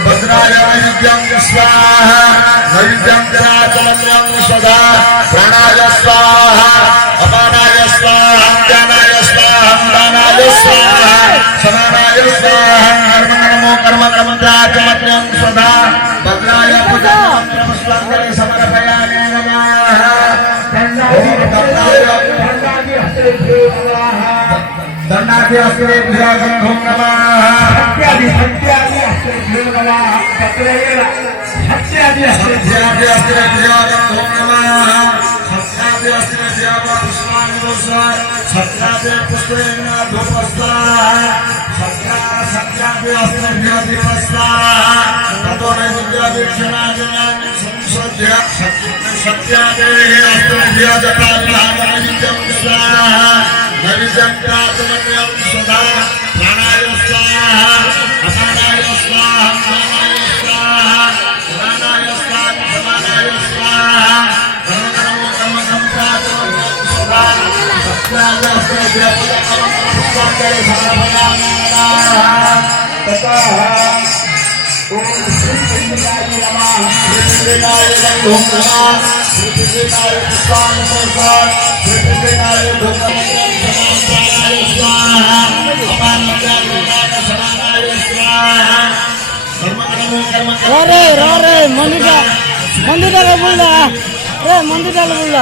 भद्राय नैवेद्यं स्वाहा नैवेद्यं जनाचलम्यं सदा प्राणाय स्वाहा अपानाय स्वाहा ज्ञानाय स्वाहा दानाय स्वाहा समानाय स्वाहा कर्मणो कर्म कर्मजाचलम्यं सदा भद्राय पूजनं पुष्पाञ्जलि समर्पयामि नमः दंडादि हस्ते गंधो नमः सत्यादि हस्ते नमः सत्यादि हस्ते गंधो नमः सत्यादि हस्ते पुष्पाञ्जलि सत्यादि पुष्पेण धूपस्वाहा सत्यादि हस्ते दीपस्वाहा ततो नैवेद्यवीक्षणाजनानि संसद्य सत्यादि हस्ते जपानानित्यं स्वाहा नैवेद्यं सदा प्राणाय स्वाहा अपानाय स्वाहा प्राणाय स्वाहा प्राणाय स्वाहा समानाय स्वाहा कर्मकर्मो कर्मसंप्रातो सदा सत्याय पुष्पाञ्जलि समर्पयामि ततः ओम श्री कृष्णाय नमः श्री कृष्णाय नमः श्री कृष्णाय पुष्पाञ्जलि श्री कृष्णाय धूपमग्रं रे मंदिर डाला बोल रे मंदिर डाला बोल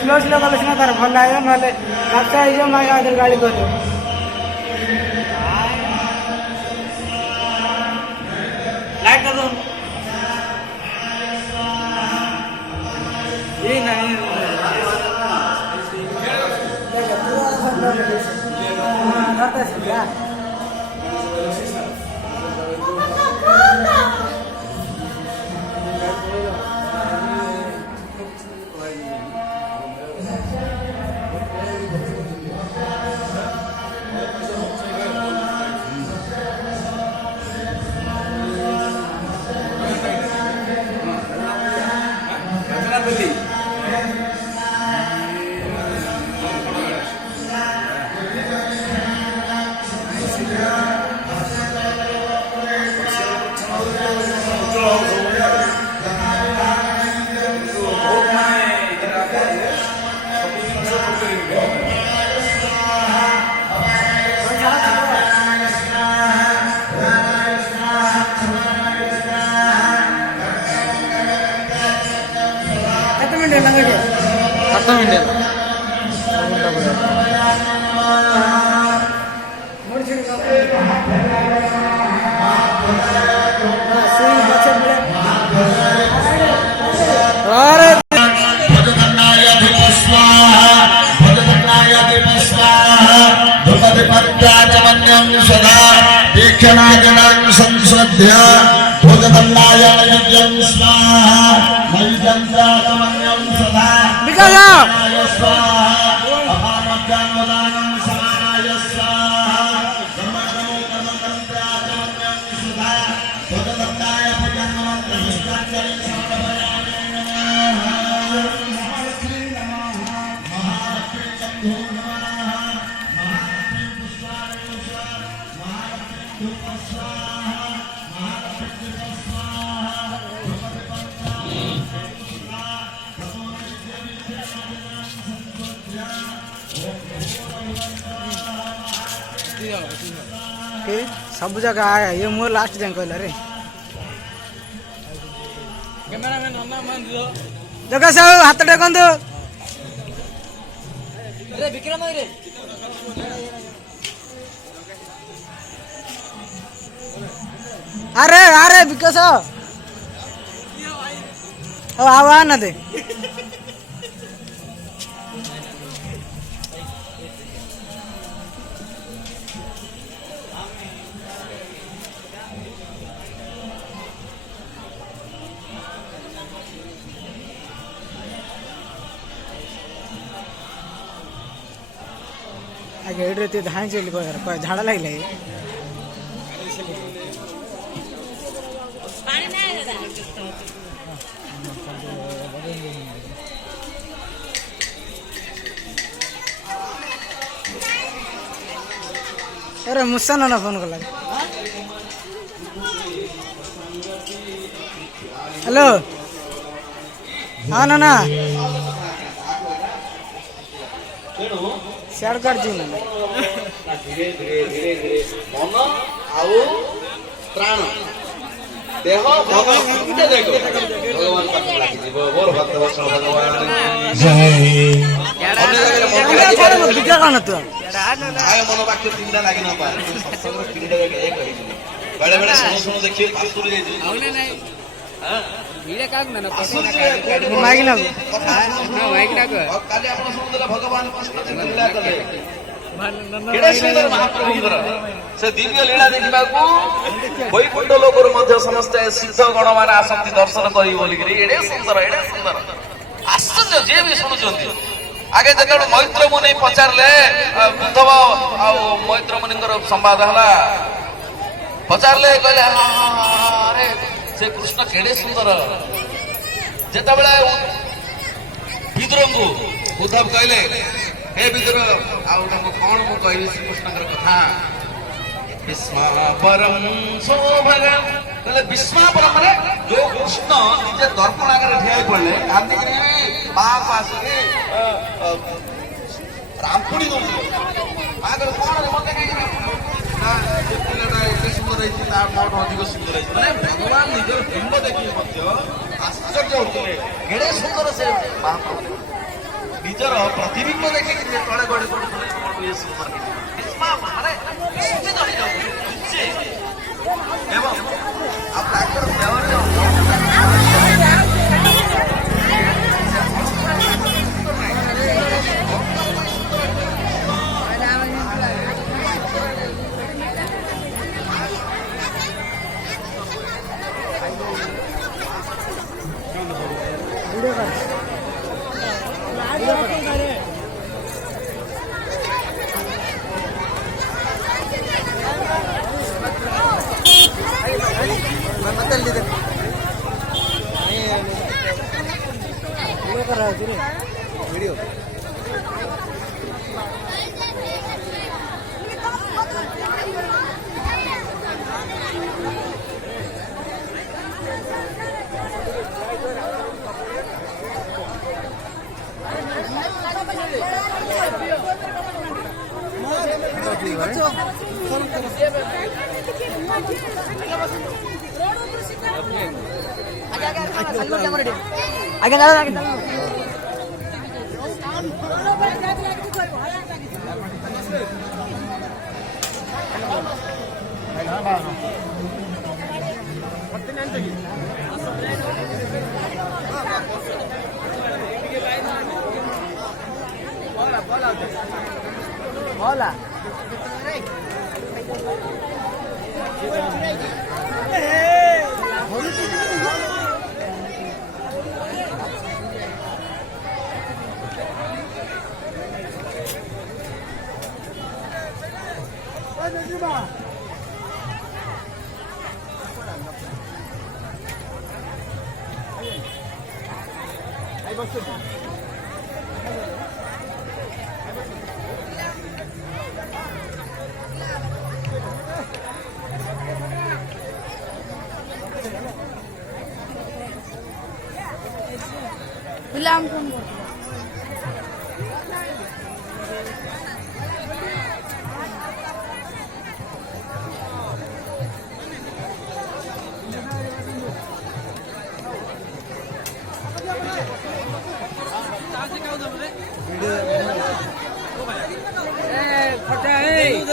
ସ୍ଲୋ ସ୍ଲୋ କଲେ ସିନା ତାର ଭଲ ଲାଗିବ ନହେଲେ ରାସ୍ତା ହେଇଯିବ ମାଗା ଆଉଥରେ ଗାଡ଼ି କରିବ ଲାଇଟ୍ ଦଉନ ଏଇ ନାହିଁ संसद्य भोजदल्लाय नैवेद्यं स्वाहा नैवेद्यं चातमन्यं सदा विकासाय स्वाहा अपानोद्यानोदानं समानाय स्वाहा कर्मणो कर्मं चातमन्यं सदा भोजदल्लाय भोजनं प्रविष्टाञ्जलिं समर्पयामि महालक्ष्मी नमः महालक्ष्मी शक्तो नमः महालक्ष्मी पुष्पाय स्वाहा महालक्ष्मी धूप स्वाहा सब जगह आया ये मोर लास्ट जाए कहला रे कैमरामैन अन्ना मान दियो जगह सब हाथ टेकंदो अरे विक्रम रे अरे अरे विकास ओ आवा ना दे आगे एड्रे ते धाई चली को यार झाड़ा लागले पानी नहीं दादा अरे मुस्सा ना फोन कर लगा हेलो हाँ ना शेयर कर जी ना धीरे धीरे धीरे धीरे मन आउ प्राण देह भगवान पाठ लागी जीव बोल भक्त वत्सल भगवान जय विद्या कौन तू आय मन वाक्य तीनटा लागी न पाए सत्संग तीनटा एक है बड़े बड़े सुनो देखिए पासुर जे आउने नाही हां वीडियो काग ना पैसा ना माइक ना हां माइक ना काली आपण सुनो भगवान कष्ट लीला कले କେଡ଼େ ସୁନ୍ଦର ମହାପ୍ରଭୁଙ୍କର ସେ ଦିବ୍ୟ ଲୀଳା ଦେଖିବାକୁ ବୈକୁଣ୍ଠ ଲୋକରୁ ମଧ୍ୟ ସମସ୍ତେ ସିଦ୍ଧ ଗଣମାନେ ଆସନ୍ତି ଦର୍ଶନ କରିବି ବୋଲିକିରି। ଏଡ଼େ ସୁନ୍ଦର ଆଶ୍ଚର୍ଯ୍ୟ ଯିଏ ବି ଶୁଣୁଛନ୍ତି। ଆଗେ ଯେତେବେଳେ ମୈତ୍ର ମୁନି ପଚାରିଲେ ଉଦ୍ଧବ ଆଉ ମୈତ୍ର ମୁନିଙ୍କର ସମ୍ବାଦ ହେଲା, ପଚାରିଲେ କହିଲେ ଆରେ ସେ କୃଷ୍ଣ କେଡ଼େ ସୁନ୍ଦର। ଯେତେବେଳେ ବିଦୁରଙ୍କୁ ଉଦ୍ଧବ କହିଲେ ହେ ବିଦୁର ଆଉ ତାଙ୍କୁ କଣ ମୁଁ କହିବି ଶ୍ରୀକୃଷ୍ଣଙ୍କର କଥା। ବିସ୍ମାପରମ୍ ସୌଭାଗ୍ୟ କହିଲେ ବିସ୍ମାପରମ୍ ମାନେ ଯୋଉ କୃଷ୍ଣ ନିଜେ ଦର୍ପଣ ଆଗରେ ଠିଆ ହେଇ ପଡିଲେ କାନ୍ଦିକିରି ମାଆକୁ ଆସିକି ରାମ୍ପୁଡି ଦଉଥିଲେ। ମା କହିଲେ କଣ ମତେ କାହିଁକି ନା ସେ ପିଲାଟା ଏତେ ସୁନ୍ଦର ହେଇଛି ତା ମୋଠୁ ଅଧିକ ସୁନ୍ଦର ହେଇଛି। ମାନେ ଭଗବାନ ନିଜର ବିମ୍ବ ଦେଖିକି ମଧ୍ୟ ଆଶ୍ଚର୍ଯ୍ୟ ହଉଥିଲେ କେଡ଼େ ସୁନ୍ଦର ସେ ମହାପ୍ରଭୁ। ନିଜର ପ୍ରତିବିମ୍ବ ଦେଖିକି ତଳେ ଗଡ଼ି ପଡୁଥିଲେ ମାନେ ଏବଂ ଆଉ ତାଙ୍କର ଦେହରେ वीडियो आगे बोला गुलाम कौन बोल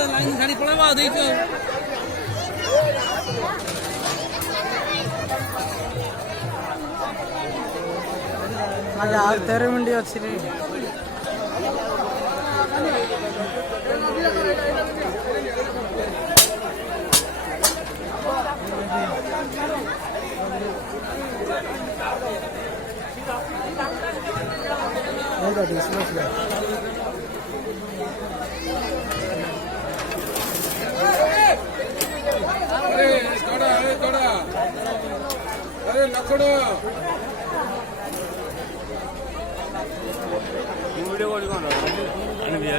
लाइन गाड़ी पड़ावा देखो आज 13 मिनट अच्छी रे अरे लकड़ो वीडियो कॉल कौन है